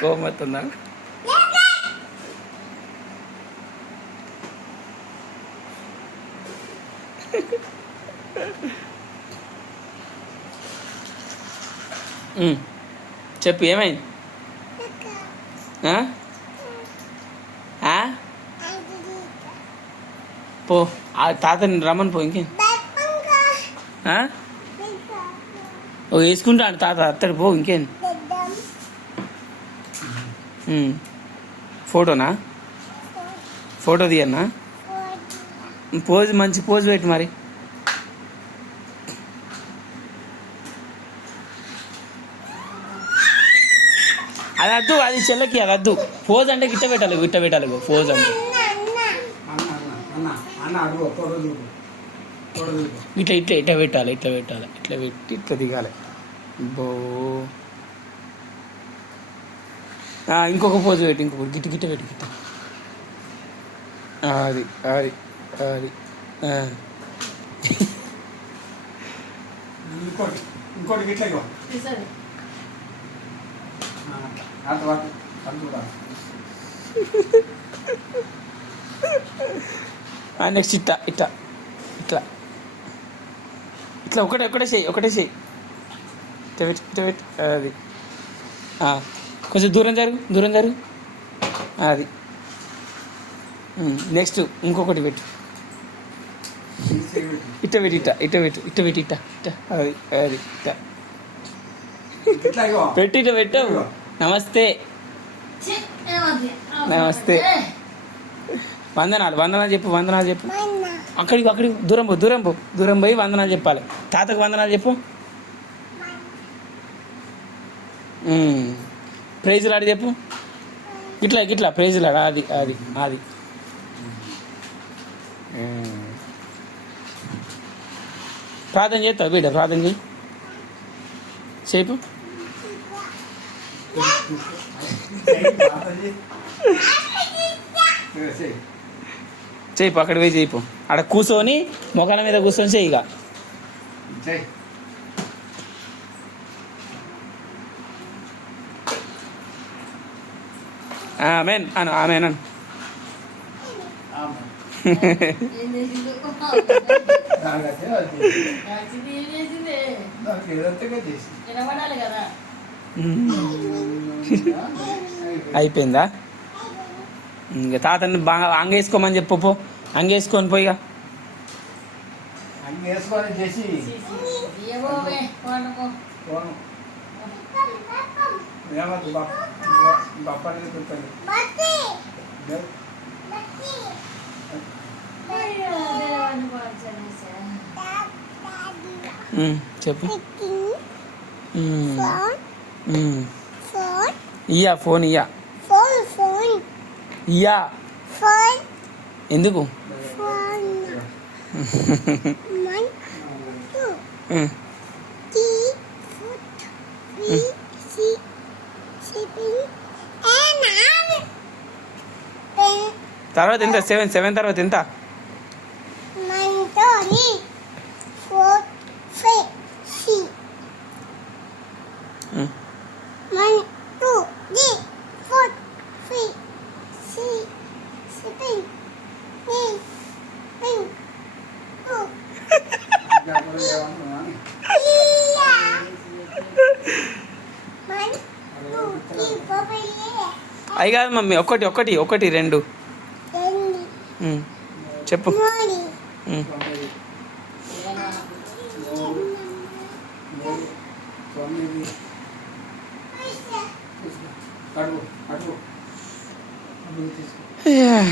కోపం వస్తుందా? చెప్పు ఏమైంది? పో ఆ తాతని రమ్మని పో. ఇంకేం వేసుకుంటాడు తాత అత్తడు పో. ఇంకేం ఫోటోనా? ఫోటో తీయన్నా? పోజ్ మంచి పోజ్ పెట్టి మరి. అది వద్దు, అది చెల్లకి అది వద్దు. పోజ్ అంటే గిట్ట పెట్టాలి, గిట్ట పెట్టాలి. పోజ్ అంటే ఇట్లా ఇట్లా ఇట్లా పెట్టాలి, ఇట్లా పెట్టాలి, ఇట్లా పెట్టి ఇట్లా దిగాలి. బో ఇంకొక పోజ్ పెట్టి, ఇంకొకటి గిట్ట గిట్ట పెట్టి గిట్ట. అది అది అది ఇంకోటి గిట్ల నెక్స్ట్ ఇట్లా ఇట్లా ఇట్లా ఇట్లా ఒకటే ఒకటే చెయ్యి, ఒకటే చెయ్యి. ఇట్లా పెట్టి ఇట్లా పెట్టి అది కొంచెం దూరం జరుగు, దూరం జరుగు. అది నెక్స్ట్ ఇంకొకటి పెట్టు. ఇట్ట పెట్టి ఇట్ట ఇట్ట పెట్టు, ఇట్ట పెట్టి ఇట్ట ఇట్ట. అది అది ఇట్ట పెట్టి ఇట్ట పెట్టావు. నమస్తే నమస్తే. వందనాలు వందనాలు చెప్పు, వందనాలు చెప్పు. అక్కడికి అక్కడికి దూరం పో, దూరం పో, దూరం పోయి వందనాలు చెప్పాలి. తాతకు వందనాలు చెప్పు. ప్రైజులాడు చెప్పు. ఇట్లా ఇట్లా ప్రైజులాడు. అది అది అది ప్రార్థన చేస్తావు బిడ్డ? ప్రార్థన చేయి, చెప్పు. చేయిపు, అక్కడ పోయి చేయిపు. అక్కడ కూర్చొని మొఖాల మీద కూర్చొని చేయి. ఇక ఆమెన్ అను, ఆమెన్ అను. అయిపోయిందా? ఇంకా తాతని బాగా అంగేసుకోమని చెప్పు. పో అంగేసుకొని పోయిగా. చెప్పు. ఇయ్యా ఫోన్, ఇయ్యా ఇయ్యా. ఎందుకు? తర్వాత ఎంత? 7 తర్వాత ఎంత? అవి కాదు మమ్మీ, ఒకటి ఒకటి ఒకటి 2 చెప్పు. Yeah.